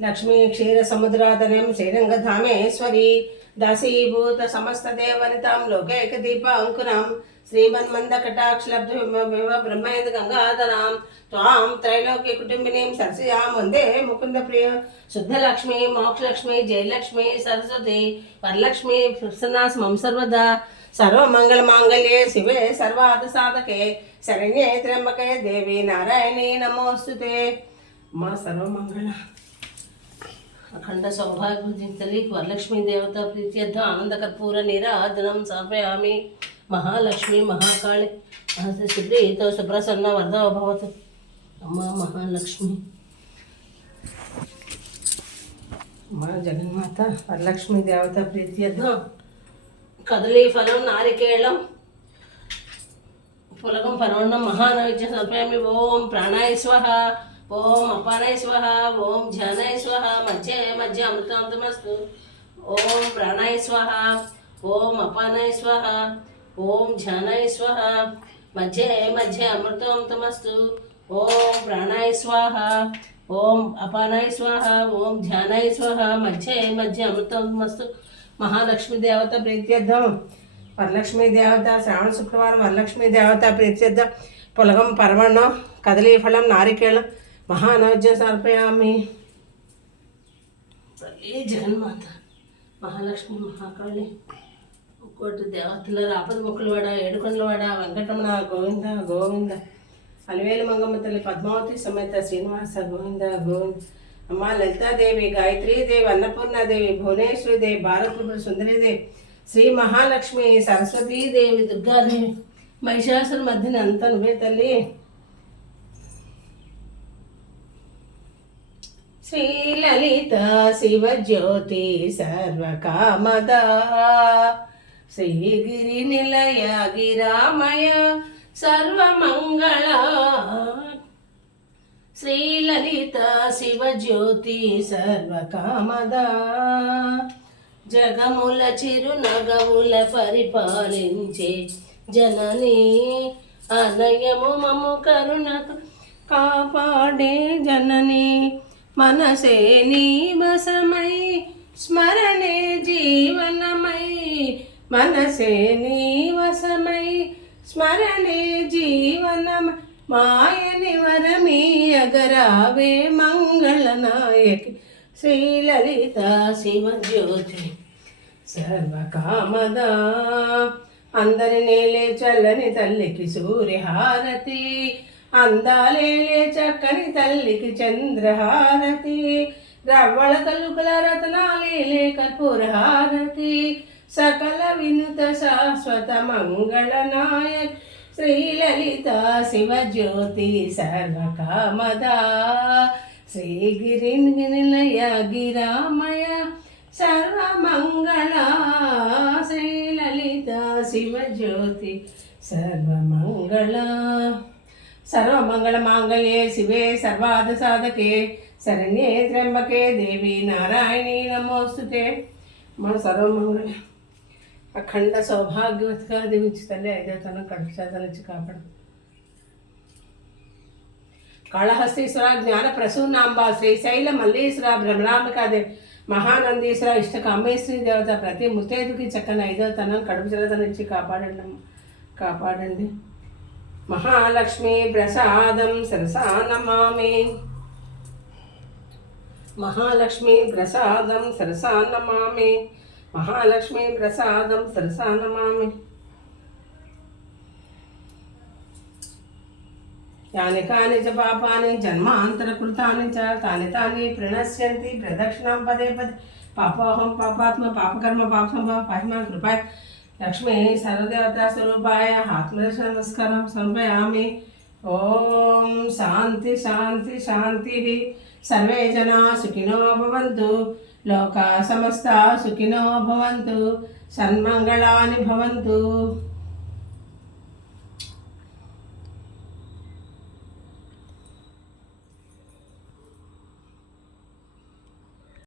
లక్ష్మీ క్షీర సముద్రాధనం శ్రీరంగధామేశ్వరి దాసీభూత సమస్త దేవనితాం లోకైక దీప అంకురం. శ్రీమన్మంద కటాక్షలబ్ధమివ బ్రహ్మేంద్ర గంగాధరాం. త్వాం త్రైలోక్య కుటుంబినీం సరసయాం వందే ముకుంద ప్రియ శుద్ధలక్ష్మి మోక్షలక్ష్మి జయలక్ష్మి సరస్వతి వరలక్ష్మి ప్రసన్నాస్మం సర్వదా. సర్వమంగళమాంగళ్యే శివే సర్వార్థ సాధకే. శరణ్యే త్ర్యంబకే దేవి నారాయణీ నమోస్తుతే. మా సర్వమంగళ అఖండ సౌభాగ్యతలి వరలక్ష్మీ దేవత ప్రీత్యర్థ ఆనంద కర్పూర నీరాజనం సమర్పయామి. మహాలక్ష్మి మహాకాళి. శుభ్రీతో సుప్రసన్న వరదో భవతు. అమ్మ మహాలక్ష్మి. మా జగన్మాత వరలక్ష్మి దేవత ప్రీత్యర్థం కదలీ ఫలం నారికేళం. పులకం పరమణం మహానైవేద్య సమర్పయామి. ఓం ప్రాణాయ స్వహ. ఓం అపానై స్వహ ఓం ధ్యానాయ స్వహ మధ్య మధ్య అమృతాంతమస్తు. ఓం ప్రాణాయ స్వహ ఓం అపానై స్వహ ఓం ధ్యానాయ స్వహ మధ్య మధ్య అమృతాంతమస్తు. ఓం ప్రాణాయ స్వాహ ఓం అపానాయ స్వాహ ఓం ధ్యానాయ స్వాహ మధ్య మధ్య అమృతమస్తు మహాలక్ష్మి దేవత ప్రీత్యర్థం వరలక్ష్మీ దేవత శ్రావణ శుక్రవారం వరలక్ష్మీ దేవత ప్రీత్యర్థం పులగం పరమణం కదలీ ఫలం నారికేళం మహానైవేద్యం సమర్పయామి. తల్లి జగన్మాత? మహాలక్ష్మి మహాకాళి ఒక్కోటి దేవతల రాపద మొక్కలవాడ ఏడుకొండలవాడ వెంకటరమణ గోవింద గోవింద అలివేలు మంగమ్మ తల్లి పద్మావతి సమేత శ్రీనివాస గోవింద గోవింద అమ్మ లలితాదేవి గాయత్రీదేవి అన్నపూర్ణాదేవి భువనేశ్వరిదేవి భారతపుర సుందరీదేవి శ్రీ మహాలక్ష్మి సరస్వతీదేవి దుర్గాదేవి మహిషాసుర మధ్యన అంత నువ్వే తల్లి. శ్రీలలిత శివజ్యోతి సర్వకామద శ్రీగిరి నిలయ గిరామయ సర్వమంగళ శ్రీలలిత శివజ్యోతి సర్వకామద జగముల చిరునగముల పరిపాలించే జనని అనయము మము కరుణ కాపాడే జనని మనసే నీ వశమై స్మరణే జీవనమై. మనసే నీ వశమై స్మరణే జీవనమై. మాయని వరమీయగరావే మంగళనాయకి శ్రీలలిత శివజ్యోతి సర్వకామద. అందరి నేలే చల్లని తల్లికి సూర్యహారతి. అందాలేలే చక్కని తల్లికి చంద్రహారతి. రవ్వళ తలుకుల రతనాలేలే కర్పూరహారతి. సకల వినుత శాశ్వత మంగళనాయక్ శ్రీలలిత శివజ్యోతి సర్వకామద. శ్రీగిరి నిలయ గిరామయ సర్వమంగళ. శ్రీలలిత శివజ్యోతి సర్వమంగళ. సర్వమంగళమాంగళ్యే శివే సర్వాద సాధకే శరణ్యే త్ర్యంబకే దేవి నారాయణీ నమోస్తుతే. మన సర్వమంగళ అఖండ సౌభాగ్యవతిగా దీవించి తల్లి ఐదవతనం కడుపు చేత నుంచి కాపాడు. కాళహస్తీశ్వర జ్ఞాన ప్రసూనాంబ శ్రీశైల మల్లీశ్వర భ్రమరాంబికాదేవి మహానందీశ్వర ఇష్ట కామేశ్వరి దేవత ప్రతి ముత్తైదుకి చక్కని ఐదవతనం కడుపు చేత నుంచి కాపాడండి కాపాడండి. महालक्ष्मी प्रसादं सरसा नमा महालक्ष्मी प्रसादं सरसा नमा महालक्ष्मी प्रसादं सरसा नमा यानि कानि च पापानि जन्मान्तरकृतानि च, तानि तानि प्रणश्यन्ति, प्रदक्षिणां पदे पदे। पापोऽहं पापात्मा, पापकर्म, पापसम्भव, पाहिमा कृपा లక్ష్మీ సర్వదేవతా స్వరూపాయ ఆత్మదర్శన నమస్కారం సమర్పయామి. ఓం శాంతి శాంతి శాంతి. సర్వే జనా సుఖినో భవంతు. లోకా సమస్త సుఖినో భవంతు. సన్మంగళాని భవంతు.